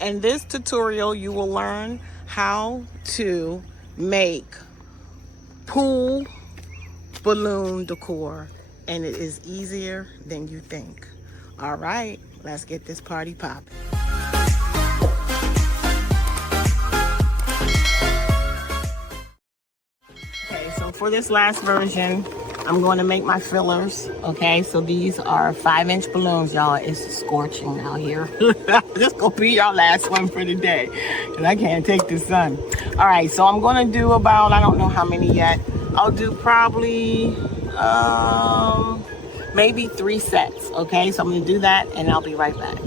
In this tutorial, you will learn how to make pool balloon decor, and it is easier than you think. All right, let's get this party popping. Okay, so for this last version, I'm going to make my fillers. Okay, so these are 5-inch balloons, y'all. It's scorching out here. This gonna be our last one for the day, and I can't take the sun. All right, so I'm gonna do about, I don't know how many yet. I'll do probably maybe 3 sets. Okay, so I'm gonna do that, and I'll be right back.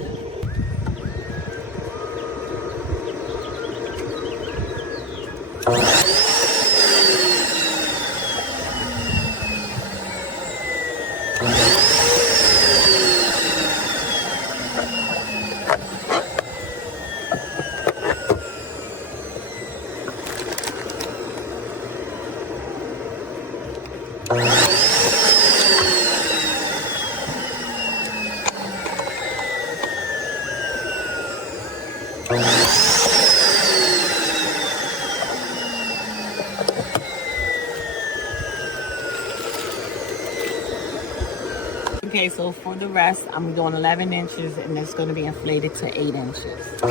Okay, so for the rest, I'm doing 11 inches, and it's going to be inflated to 8 inches.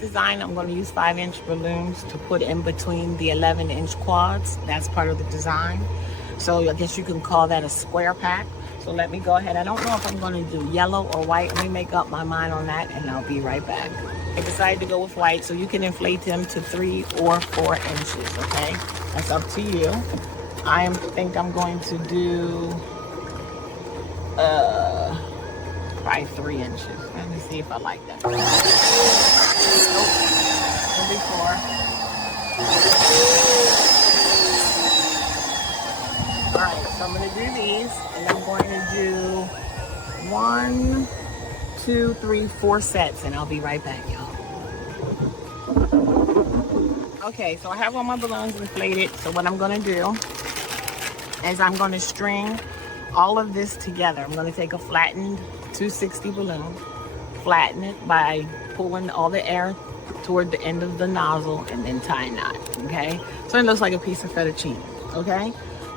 Design, I'm going to use 5-inch balloons to put in between the 11-inch quads. That's part of the design. So I guess you can call that a square pack. So let me go ahead. I don't know if I'm going to do yellow or white. Let me make up my mind on that, and I'll be right back. I decided to go with white, so you can inflate them to 3 or 4 inches, okay? That's up to you. I think I'm going to do probably 3 inches. Let me see if I like that. Nope. Maybe 4. Alright, so I'm going to do these, and I'm going to do 1, 2, 3, 4 sets, and I'll be right back, y'all. Okay, so I have all my balloons inflated, so what I'm going to do is I'm going to string all of this together. I'm going to take a flattened 260 balloon, flatten it by pulling all the air toward the end of the nozzle, and then tie a knot, okay? So it looks like a piece of fettuccine, okay?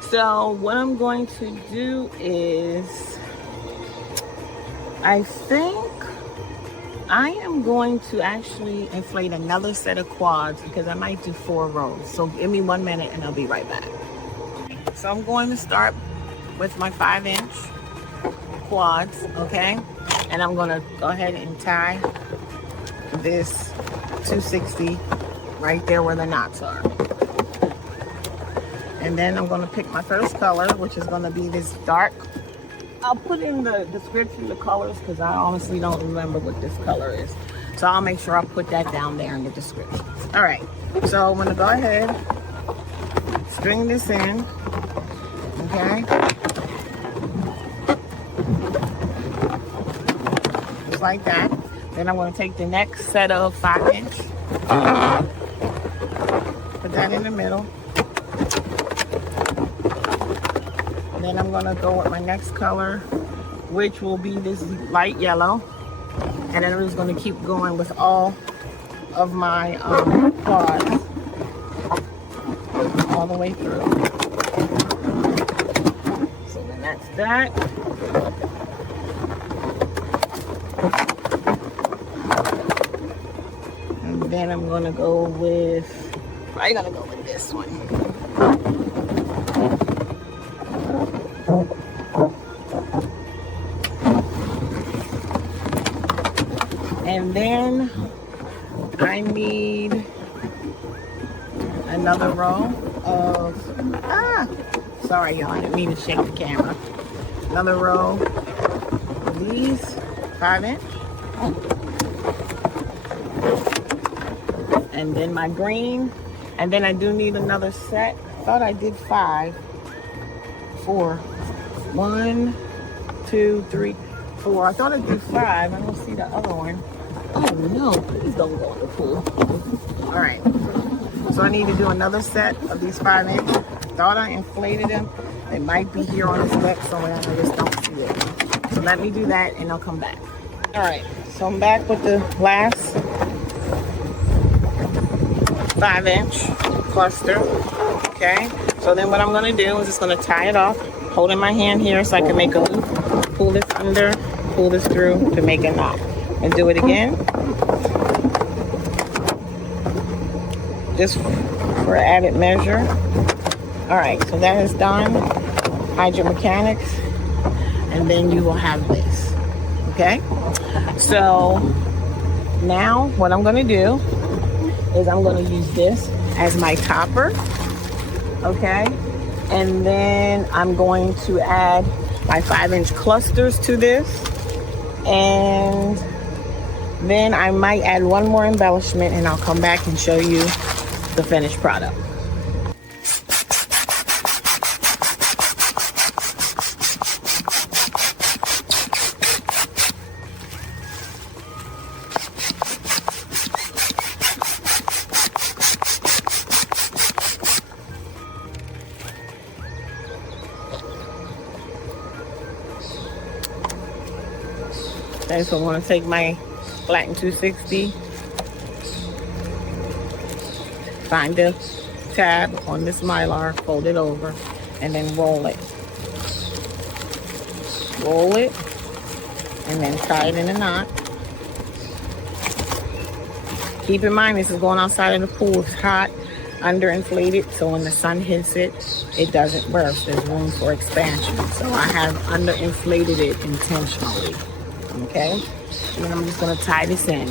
So what I'm going to do is, I think I am going to actually inflate another set of quads, because I might do 4 rows. So give me 1 minute and I'll be right back. So I'm going to start with my 5-inch quads, okay? And I'm gonna go ahead and tie this 260 right there where the knots are. And then I'm gonna pick my first color, which is gonna be this dark. I'll put in the description the colors, because I honestly don't remember what this color is. So I'll make sure I put that down there in the description. All right, so I'm gonna go ahead, string this in, okay? Just like that. Then I'm going to take the next set of 5-inch, put that in the middle. And then I'm going to go with my next color, which will be this light yellow. And then I'm just going to keep going with all of my quads all the way through. So then that's that. And then I'm gonna go with, probably gonna go with this one. And then I need another row of, sorry y'all, I didn't mean to shake the camera. Another row of these 5-inch. And then my green. And then I do need another set. I thought I did 5, 4. 1, 2, 3, 4. I thought I did 5. I don't see the other one. Oh no, please don't go in the pool. All right. So I need to do another set of these 5-inch. Thought I inflated them. They might be here on this deck somewhere. I just don't see it. So let me do that and I'll come back. All right. So I'm back with the last 5-inch cluster. Okay. So then what I'm going to do is just going to tie it off, hold in my hand here so I can make a loop, pull this under, pull this through to make a knot. And do it again. Just for added measure. All right, so that is done. Hydromechanics. And then you will have this. Okay? So now what I'm going to do is I'm going to use this as my topper. Okay? And then I'm going to add my 5-inch clusters to this. And then I might add one more embellishment and I'll come back and show you the finished product. Okay, so I'm going to take my flatten 260, find the tab on this Mylar, fold it over, and then roll it. Roll it, and then tie it in a knot. Keep in mind, this is going outside of the pool. It's hot, underinflated, so when the sun hits it, it doesn't burst. There's room for expansion. So I have underinflated it intentionally. Okay, and then I'm just going to tie this in.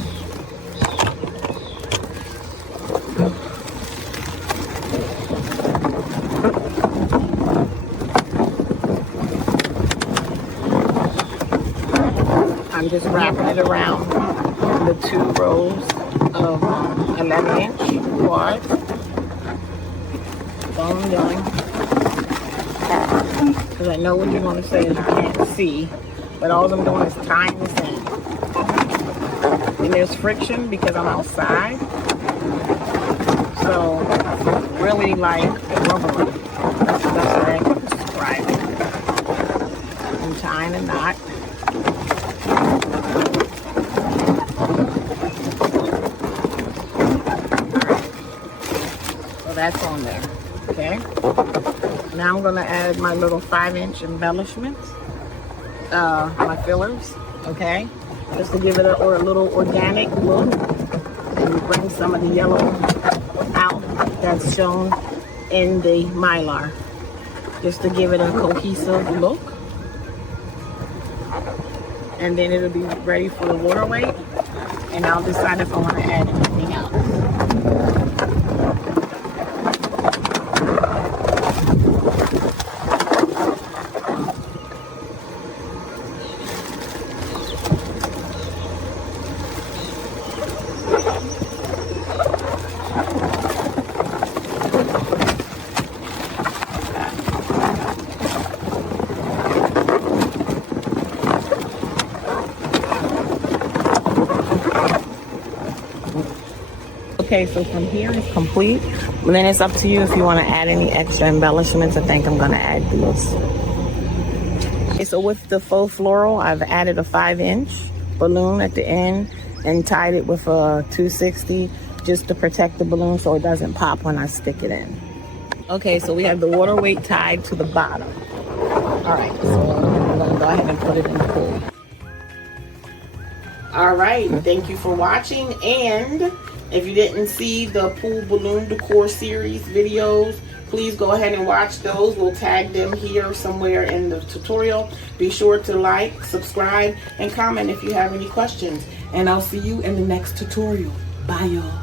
I'm just wrapping it around the 2 rows of 11-inch quads. That's all I'm doing. Because I know what you're going to say is I can't see. But all I'm doing is tying this in. And there's friction because I'm outside. So it's really like rubbery. That's the best way I can describe it. I'm tying a knot. So that's on there. Okay. Now I'm going to add my little 5-inch embellishments. My fillers, okay, just to give it a little organic look, and bring some of the yellow out that's shown in the Mylar, just to give it a cohesive look. And then it'll be ready for the water weight, and I'll decide if I want to add anything else. Okay, so from here it's complete. But then it's up to you if you want to add any extra embellishments. I think I'm going to add these. Okay, so with the faux floral, I've added a 5-inch balloon at the end and tied it with a 260 just to protect the balloon so it doesn't pop when I stick it in. Okay, so we have the water weight tied to the bottom. All right, so I'm going to go ahead and put it in the pool. All right, thank you for watching. And if you didn't see the pool balloon decor series videos, Please go ahead and watch those. We'll tag them here somewhere in the tutorial. Be sure to like, subscribe, and comment if you have any questions. And I'll see you in the next tutorial. Bye, y'all.